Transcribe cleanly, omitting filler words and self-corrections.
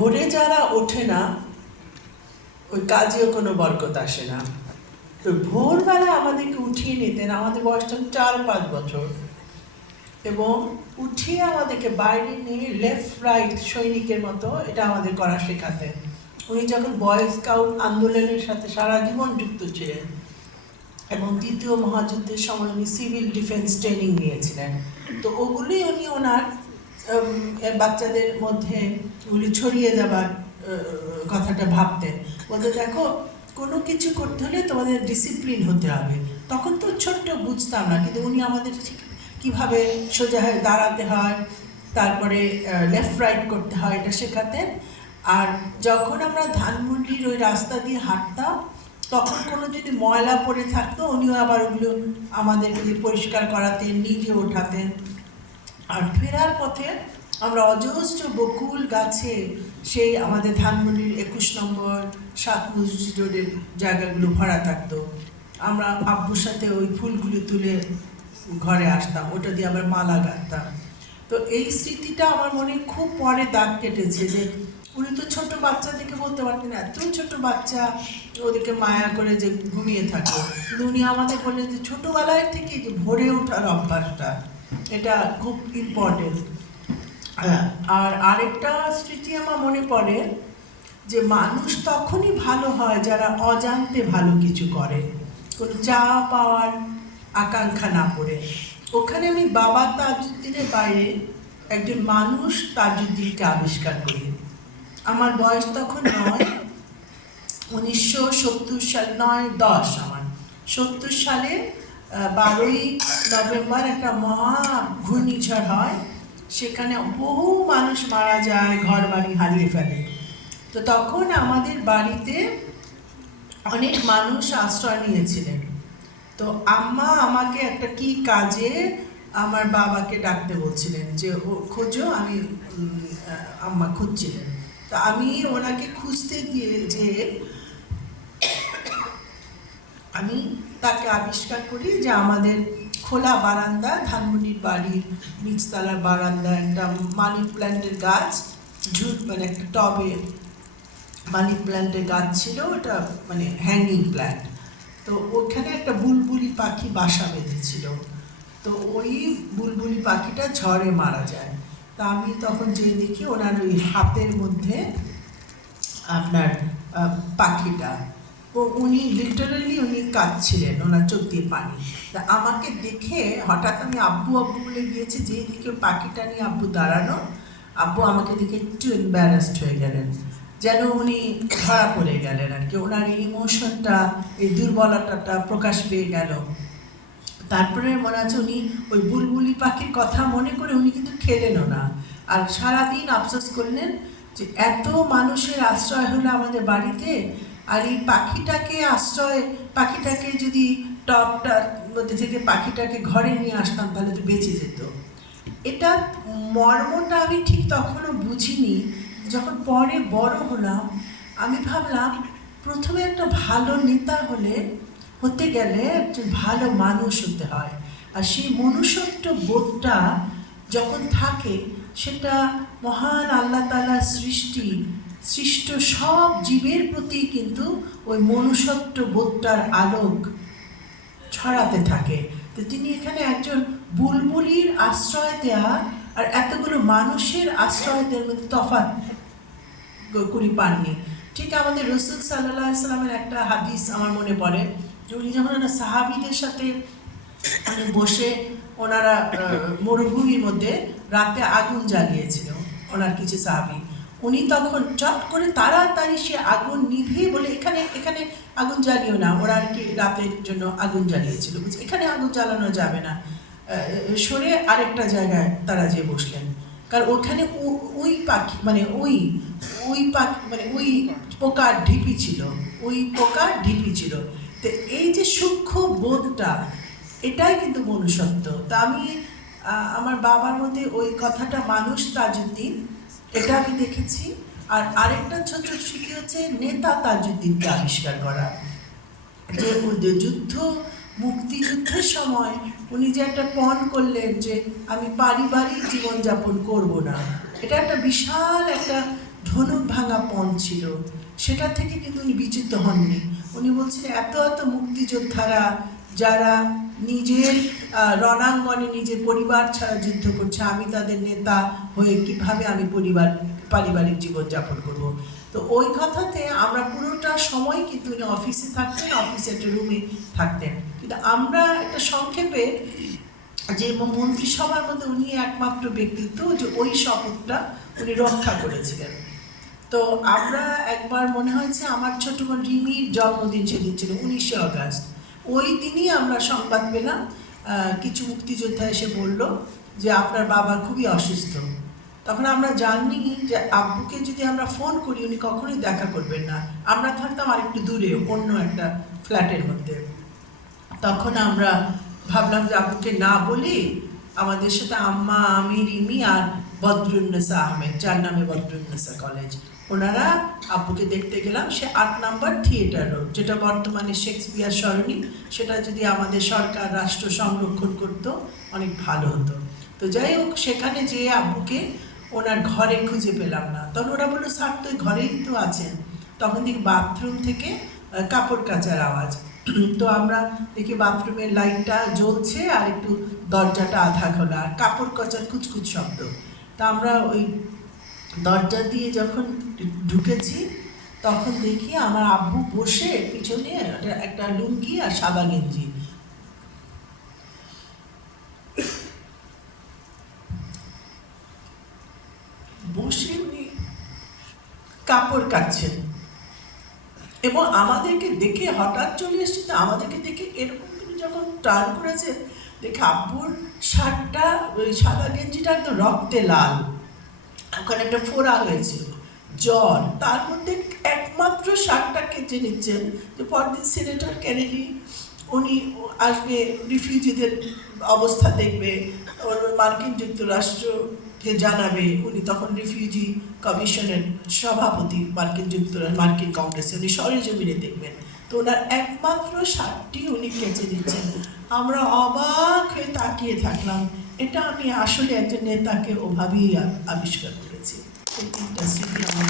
ভোরে যারা ওঠে না ওই কাজেও কোনো বরকত আসে না। তো ভোরবেলা আমাদেরকে উঠিয়ে নিতেন, আমাদের বয়সটা 4-5 বছর, এবং উঠিয়ে আমাদেরকে বাইরে নিয়ে লেফট রাইট সৈনিকের মতো এটা আমাদের করা শেখাতেন। উনি যখন বয় স্কাউট আন্দোলনের সাথে সারা জীবন যুক্ত ছিলেন এবং দ্বিতীয় মহাযুদ্ধের সময় উনি সিভিল ডিফেন্স ট্রেনিং নিয়েছিলেন, তো ওগুলি উনি ওনার বাচ্চাদের মধ্যে ওগুলি ছড়িয়ে দেওয়ার কথাটা ভাবতেন। বলতে দেখো, কোনো কিছু করতে হলে তোমাদের ডিসিপ্লিন হতে হবে। তখন তো ছোট্ট বুঝতাম না, কিন্তু উনি আমাদের ঠিক কীভাবে সোজা হয়ে দাঁড়াতে হয়, তারপরে লেফট রাইট করতে হয়, এটা শেখাতেন। আর যখন আমরা ধানমন্ডির ওই রাস্তা দিয়ে হাঁটতাম, তখন কোনো যদি ময়লা পড়ে থাকতো উনিও আবার ওগুলো আমাদেরকে পরিষ্কার করাতেন, নিজে ওঠাতেন। আর ফেরার পথে আমরা অজস্র বকুল গাছে সেই আমাদের ধানমন্ডির 21 নম্বর 7 মসজিদ রোডের জায়গাগুলো ভরা থাকতো। আমরা আব্বুর সাথে ওই ফুলগুলো তুলে ঘরে আসতাম, ওটা দিয়ে আবার মালা গাঁথতাম। তো এই স্মৃতিটা আমার মনে খুব পরে দাগ কেটেছে, যে উনি তো ছোট বাচ্চাদেরকে বলতে পারতেন, এত ছোট বাচ্চা ওদেরকে মায়া করে যে ঘুমিয়ে থাকে, কিন্তু উনি আমাদের বললেন যে ছোটবেলায় থেকে যে ভোরে ওঠার অভ্যাসটা, এটা খুব ইম্পর্টেন্ট। আর আরেকটা স্মৃতি আমার মনে পড়ে যে মানুষ তখনই ভালো হয় যারা অজান্তে ভালো কিছু করে, কোনো চাওয়া পাওয়ার আকাঙ্ক্ষা না করে। ওখানে আমি বাবা তাজউদ্দিনের বাইরে একজন মানুষ তাজউদ্দিনকে আবিষ্কার করি। আমার বয়স তখন 1970 সাল, 9-10, আমার 70 সালে 12ই নভেম্বর একটা মহা ঘূর্ণিঝড় হয়, সেখানে বহু মানুষ মারা যায়, ঘর বাড়ি হারিয়ে ফেলে। তো তখন আমাদের বাড়িতে অনেক মানুষ আশ্রয় নিয়েছিলেন। তো আম্মা আমাকে একটা কি কাজে আমার বাবাকে ডাকতে বলছিলেন যে ও খোঁজো, আমি আম্মা খুঁজছিলেন। তো আমি ওনাকে খুঁজতে গিয়ে যে আমি তাকে আবিষ্কার করি যে আমাদের খোলা বারান্দা, ধানমন্ডির বাড়ির নিচতলার বারান্দা, একটা মানি প্ল্যান্টের গাছ, মানে একটা টবে মানি প্ল্যান্টের গাছ ছিল, ওটা মানে হ্যাঙ্গিং প্ল্যান্ট। তো ওখানে একটা বুলবুলি পাখি বাসা বেঁধেছিল। তো ওই বুলবুলি পাখিটা ঝড়ে মারা যায়। তা আমি তখন যেয়ে দেখি ওনার ওই হাতের মধ্যে আপনার পাখিটা, ও উনি লিটারালি উনি কাঁদছিলেন, ওনার চোখ দিয়ে পানি। তা আমাকে দেখে হঠাৎ আমি আব্বু আব্বু বলে গিয়েছি, যেই দিকে পাখিটা নিয়ে আব্বু দাঁড়ানো, আব্বু আমাকে দেখে একটু এম্বারাসড হয়ে গেলেন, যেন উনি ধরা পড়ে গেলেন আর কি, ওনার এই ইমোশনটা, এই দুর্বলতাটা প্রকাশ পেয়ে গেল। তারপরে মনে আছে উনি ওই বুলবুলি পাখির কথা মনে করে উনি কিন্তু খেলেনও না, আর সারাদিন আফসোস করলেন যে এত মানুষের আশ্রয় হলো আমাদের বাড়িতে, আর এই পাখিটাকে পাখিটাকে যদি টবটার মধ্যে থেকে পাখিটাকে ঘরে নিয়ে আসতাম তাহলে তো বেঁচে যেত। এটা মর্মটা আমি ঠিক তখনও বুঝিনি। যখন পরে বড় হলাম আমি ভাবলাম, প্রথমে একটা ভালো নেতা হতে গেলে একজন ভালো মানুষ হতে হয়, আর সেই মনুষ্যত্ব বোধটা যখন থাকে, সেটা মহান আল্লাহ তাআলার সৃষ্ট সব জীবের প্রতি কিন্তু ওই মনুষ্যত্ব বোধটার আলোক ছড়াতে থাকে। তো তিনি এখানে একজন বুলবুলির আশ্রয় দেওয়া আর এতগুলো মানুষের আশ্রয় দেওয়ার মধ্যে তফাৎ করি পাননি। ঠিক আমাদের রাসূল সাল্লাল্লাহু আলাইহি সাল্লামের একটা হাদিস আমার মনে পড়ে, উনি যখন ওনার সাহাবীদের সাথে বসে ওনারা মরুভূমির মধ্যে রাতে আগুন জ্বালিয়েছিল ওনার কিছু সাহাবী, উনি তখন চট করে তাড়াতাড়ি সে আগুন নিভিয়ে বলে, এখানে এখানে আগুন জ্বালিও না, ওরা আর কি রাতের জন্য আগুন জ্বালিয়েছিল, এখানে আগুন জ্বালানো যাবে না, সরে আরেকটা জায়গায় তারা যেয়ে বসলেন, কারণ ওখানে ওই পাখি মানে ওই পাখি মানে ওই পোকার ঢিপি ছিল, তো এই যে সূক্ষ্ম বোধটা, এটাই কিন্তু মনুষ্যত্ব। তা আমি আমার বাবার মধ্যে ওই কথাটা মানুষ তাজউদ্দিন, এটা আমি দেখেছি। আর আরেকটা ছোট স্মৃতি হচ্ছে নেতা তাজউদ্দিনকে আবিষ্কার করা, যে মুক্তিযুদ্ধের সময় উনি যে একটা পণ করলেন যে আমি পারিবারিক জীবনযাপন করব না, এটা একটা বিশাল একটা ধনুক ভাঙা পণ ছিল, সেটা থেকে কিন্তু উনি বিচ্যুত হননি। উনি বলছেন এত এত মুক্তিযোদ্ধারা যারা নিজের রণাঙ্গনে নিজের পরিবার ছাড়া যুদ্ধ করছে, আমি তাদের নেতা হয়ে কিভাবে আমি পারিবারিক জীবনযাপন করব। তো ওই কথাতে আমরা পুরোটা সময় কিন্তু উনি অফিসে থাকতেন, অফিসে একটা রুমে থাকতেন, কিন্তু আমরা একটা সংক্ষেপে যে মন্ত্রিসভার মধ্যে উনি একমাত্র ব্যক্তিত্ব যে ওই শপথটা উনি রক্ষা করেছিলেন। তো আমরা একবার মনে হয়েছে আমার ছোট বোন রিমির জন্মদিন সেদিন ছিল 19শে আগস্ট, ওই দিনই আমরা সংবাদ পেলাম কিছু মুক্তিযোদ্ধা এসে বলল যে আপনার বাবা খুবই অসুস্থ। তখন আমরা জানি যে আব্বুকে যদি আমরা ফোন করি উনি কখনোই দেখা করবেন না, আমরা থাকতাম আরেকটু দূরে অন্য একটা ফ্ল্যাটের মধ্যে। তখন আমরা ভাবলাম যে আব্বুকে না বলি, আমাদের সাথে আম্মা, আমি, রিমি আর বদরুন্নেসা আহমেদ, যার নামে বদরুন্নেসা কলেজ, ওনারা আব্বুকে দেখতে গেলাম। সে 8 নম্বর থিয়েটার রোড, যেটা বর্তমানে শেক্সপিয়ার সরণি, সেটা যদি আমাদের সরকার রাষ্ট্র সংরক্ষণ করত অনেক ভালো হতো। তো যাই হোক, সেখানে যেয়ে আব্বুকে ওনার ঘরে খুঁজে পেলাম না। তখন ওরা বললো স্যার তো ঘরেই তো আছেন। তখন দেখি বাথরুম থেকে কাপড় কাচার আওয়াজ। তো আমরা দেখি বাথরুমের লাইটটা জ্বলছে আর একটু দরজাটা আধা খোলা, আর কাপড় কাচার কুচকুচ শব্দ। তা আমরা ওই দরজা দিয়ে যখন ঢুকেছি তখন দেখি আমার আব্বু বসে পিছনে একটা লুঙ্গি আর সাদা গেঞ্জি, বসে উনি কাপড় কাচ্ছেন এবং আমাদেরকে দেখে হঠাৎ চলে এসছে। তো আমাদেরকে দেখে এরকম করে যখন টার্ন করেছে, দেখে আব্বুর শার্টটা, ওই সাদা গেঞ্জিটা একদম রক্তে লাল, ওখানে একটা ফোড়া হয়েছিল, জ্বর, তার মধ্যে একমাত্র শার্টটা কেচে নিচ্ছেন যে পরদিন সিনেটর কেনেডি উনি আসবে, রিফিউজিদের অবস্থা দেখবে, ওর মার্কিন যুক্তরাষ্ট্রকে জানাবে। উনি তখন রিফিউজি কমিশনের সভাপতি মার্কিন কংগ্রেসে, উনি সরেজমিনে দেখবেন। তো ওনার একমাত্র শার্টটি উনি কেচে দিচ্ছেন। আমরা অবাক হয়ে তাকিয়ে থাকলাম। এটা আমি আসলে একজন নেতাকে ওভাবেই আবিষ্কার করেছি। এই তিনটা স্মৃতি আমার